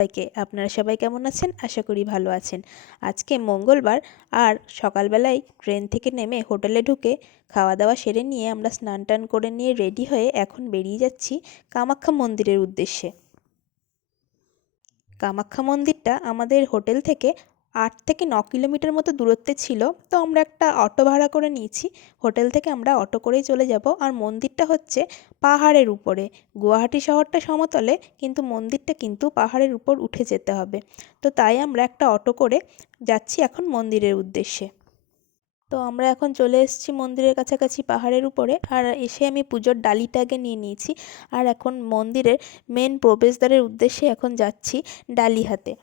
সবাইকে আপনারা সবাই কেমন আছেন? আশা করি ভালো আছেন। আজকে মঙ্গলবার আর সকালবেলায় ট্রেন থেকে নেমে হোটেলে ঢুকে খাওয়া দাওয়া সেরে নিয়ে আমরা স্নান টান করে নিয়ে রেডি হয়ে এখন বেরিয়ে যাচ্ছি কামাখ্যা মন্দিরের উদ্দেশ্যে। কামাখ্যা মন্দিরটা আমাদের হোটেল থেকে 8 থেকে 9 কিলোমিটার মতো দূরত্বে ছিল। তো আমরা একটা অটো ভাড়া করে নিয়েছি। হোটেল থেকে আমরা অটো করেই চলে যাব। আর মন্দিরটা হচ্ছে পাহাড়ের উপরে। গুয়াহাটি শহরটা সমতলে, কিন্তু মন্দিরটা কিন্তু পাহাড়ের উপর উঠে যেতে হবে। তো তাই আমরা একটা অটো করে যাচ্ছি এখন মন্দিরের উদ্দেশ্যে। তো আমরা এখন চলে এসেছি মন্দিরের কাছাকাছি পাহাড়ের উপরে। আর এসে আমি পুজোর ডালিটা আগে নিয়ে নিয়েছি। আর এখন মন্দিরের মেন প্রবেশদ্বারের উদ্দেশ্যে এখন যাচ্ছি ডালি হাতে।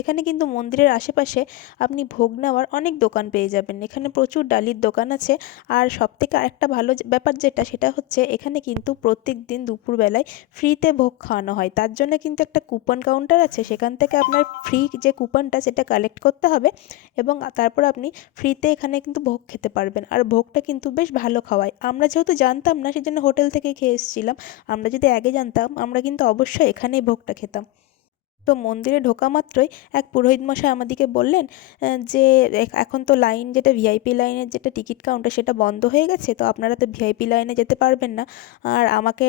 এখানে কিন্তু মন্দিরের আশেপাশে আপনি ভোগ নেওয়ার অনেক দোকান পেয়ে যাবেন। এখানে প্রচুর ডালির দোকান আছে। আর সবথেকে আরেকটা ভালো ব্যাপার যেটা, সেটা হচ্ছে এখানে কিন্তু প্রত্যেক দিন দুপুরবেলায় ফ্রিতে ভোগ খাওয়ানো হয়। তার জন্য কিন্তু একটা কুপন কাউন্টার আছে, সেখান থেকে আপনার ফ্রি যে কুপনটা সেটা কালেক্ট করতে হবে এবং তারপর আপনি ফ্রিতে এখানে কিন্তু ভোগ খেতে পারবেন। আর ভোগটা কিন্তু বেশ ভালো খাওয়ায়। আমরা যেহেতু জানতাম না, সেজন্য হোটেল থেকেই খেয়ে এসেছিলাম। আমরা যদি আগে জানতাম, আমরা কিন্তু অবশ্যই এখানেই ভোগটা খেতাম। তো মন্দিরে ঢোকা মাত্রই এক পুরোহিত মশাই আমাদেরকে বললেন যে এখন তো লাইন, যেটা ভিআইপি লাইনের যেটা টিকিট কাউন্টার, সেটা বন্ধ হয়ে গেছে, তো আপনারা তো ভিআইপি লাইনে যেতে পারবেন না। আর আমাকে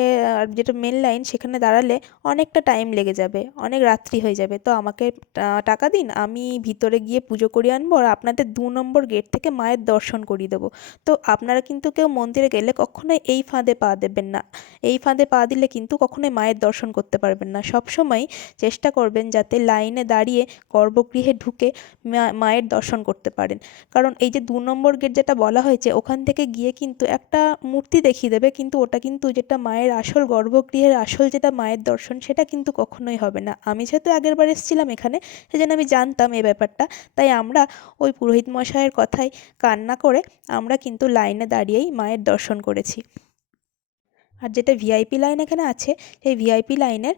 যেটা মেন লাইন, সেখানে দাঁড়ালে অনেকটা টাইম লেগে যাবে, অনেক রাত্রি হয়ে যাবে। তো আমাকে টাকা দিন, আমি ভিতরে গিয়ে পুজো করিয়ে আনবো আর আপনাদের 2 নম্বর গেট থেকে মায়ের দর্শন করিয়ে দেবো। তো আপনারা কিন্তু কেউ মন্দিরে গেলে কখনোই এই ফাঁদে পা দেবেন না। এই ফাঁদে পা দিলে কিন্তু কখনোই মায়ের দর্শন করতে পারবেন না। সবসময় চেষ্টা করবেন যাতে লাইনে দাঁড়িয়ে গর্ভগৃহে ঢুকে মায়ের দর্শন করতে পারেন। কারণ এই যে 2 নম্বর গেট যেটা বলা হয়েছে, ওখান থেকে গিয়ে কিন্তু একটা মূর্তি দেখিয়ে দেবে, কিন্তু ওটা কিন্তু যেটা মায়ের আসল গর্ভগৃহের আসল যেটা মায়ের দর্শন, সেটা কিন্তু কখনোই হবে না। আমি যেহেতু আগের বার এসেছিলাম এখানে, সেজন্য আমি জানতাম এই ব্যাপারটা। তাই আমরা ওই পুরোহিত মশাইয়ের কথাই কান্না করে আমরা কিন্তু লাইনে দাঁড়িয়েই মায়ের দর্শন করেছি। আর যেটা ভিআইপি লাইন এখানে আছে, সেই ভিআইপি লাইনের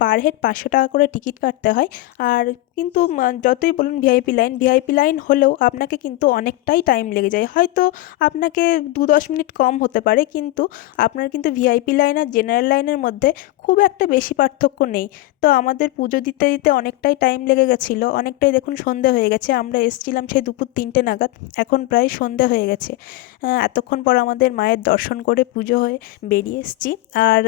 পার হেড 500 টাকা করে টিকিট কাটতে হয়। আর কিন্তু যতই বলুন ভিআইপি লাইন হলেও আপনাকে কিন্তু অনেকটাই টাইম লেগে যায়। হয়তো আপনাকে 2-10 মিনিট কম হতে পারে, কিন্তু আপনার কিন্তু ভিআইপি লাইন আর জেনারেল লাইনের মধ্যে খুব একটা বেশি পার্থক্য নেই। তো আমাদের পুজো দিতে দিতে অনেকটাই টাইম লেগে গেছিলো, অনেকটাই দেখুন সন্ধে হয়ে গেছে। আমরা এসেছিলাম সেই দুপুর 3টে নাগাদ, এখন প্রায় সন্ধে হয়ে গেছে। এতক্ষণ পর আমাদের মায়ের দর্শন করে পুজো হয়ে বেরিয়ে এসেছি। আর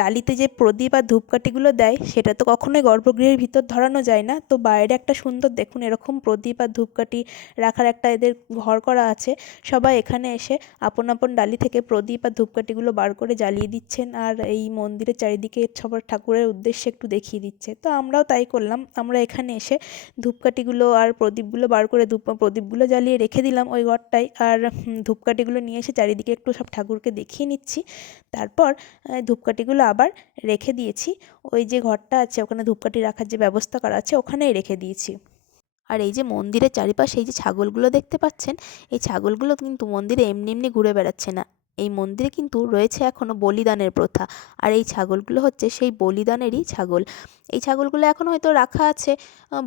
ডালিতে যে প্রদীপ আর ধূপকাঠিগুলো দেয়, সেটা তো কখনোই গর্ভগৃহের ভিতর ধরানো যায় না। তো বাইরে একটা সুন্দর দেখুন এরকম প্রদীপ আর ধূপকাঠি রাখার একটা এদের ঘর করা আছে। সবাই এখানে এসে আপন আপন ডালি থেকে প্রদীপ আর ধূপকাঠিগুলো বার করে জ্বালিয়ে দিচ্ছেন, আর এই মন্দিরের চারিদিকে সবার ঠাকুরের উদ্দেশ্যে একটু দেখিয়ে দিচ্ছে। তো আমরাও তাই করলাম। আমরা এখানে এসে ধূপকাঠিগুলো আর প্রদীপগুলো বার করে প্রদীপগুলো জ্বালিয়ে রেখে দিলাম ওই ঘরটায়। আর ধূপকাঠিগুলো নিয়ে এসে চারিদিকে একটু সব ঠাকুরকে দেখিয়ে নিচ্ছি। তারপর ধূপকাঠিগুলো আবার রেখে দিয়েছি ওই যে ঘরটা আছে, ওখানে ধূপকাঠি রাখার যে ব্যবস্থা করা আছে ওখানেই রেখে দিয়েছি। আর এই যে মন্দিরের চারিপাশে এই যে ছাগলগুলো দেখতে পাচ্ছেন, এই ছাগলগুলো কিন্তু মন্দিরে এমনি এমনি ঘুরে বেড়াচ্ছে না। এই মন্দিরে কিন্তু রয়েছে এখনও বলিদানের প্রথা। আর এই ছাগলগুলো হচ্ছে সেই বলিদানেরই ছাগল। এই ছাগলগুলো এখন হয়তো রাখা আছে,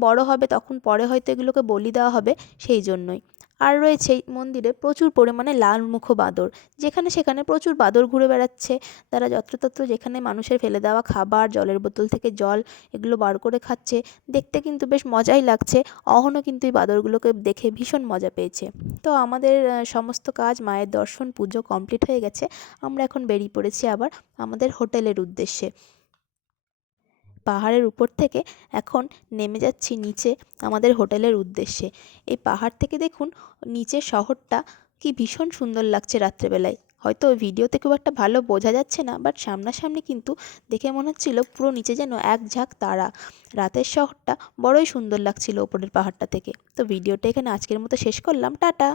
বড় হবে তখন পরে হয়তো এগুলোকে বলি দেওয়া হবে, সেই জন্যই। আর রয়েছে এই মন্দিরে প্রচুর পরিমাণে লালমুখ বাঁদর। যেখানে সেখানে প্রচুর বাঁদর ঘুরে বেড়াচ্ছে। তারা যত্রতত্র যেখানে মানুষের ফেলে দেওয়া খাবার, জলের বোতল থেকে জল, এগুলো বার করে খাচ্ছে। দেখতে কিন্তু বেশ মজাই লাগছে। অহনও কিন্তু এই বাঁদরগুলোকে দেখে ভীষণ মজা পেয়েছে। তো আমাদের সমস্ত কাজ, মায়ের দর্শন, পুজো কমপ্লিট হয়ে গেছে। আমরা এখন বেরিয়ে পড়েছি আবার আমাদের হোটেলের উদ্দেশ্যে। পাহাড়ের উপর থেকে এখন নেমে যাচ্ছি নিচে আমাদের হোটেলের উদ্দেশ্যে। এই পাহাড় থেকে দেখুন নিচের শহরটা কি ভীষণ সুন্দর লাগছে রাত্রেবেলায়। হয়তো ভিডিওতে খুব একটা ভালো বোঝা যাচ্ছে না, বাট সামনাসামনি কিন্তু দেখে মনে হচ্ছিল পুরো নিচে যেন এক ঝাঁক তারা। রাতের শহরটা বড়ই সুন্দর লাগছিল ওপরের পাহাড়টা থেকে। তো ভিডিওটা এখানে আজকের মতো শেষ করলাম। টাটা।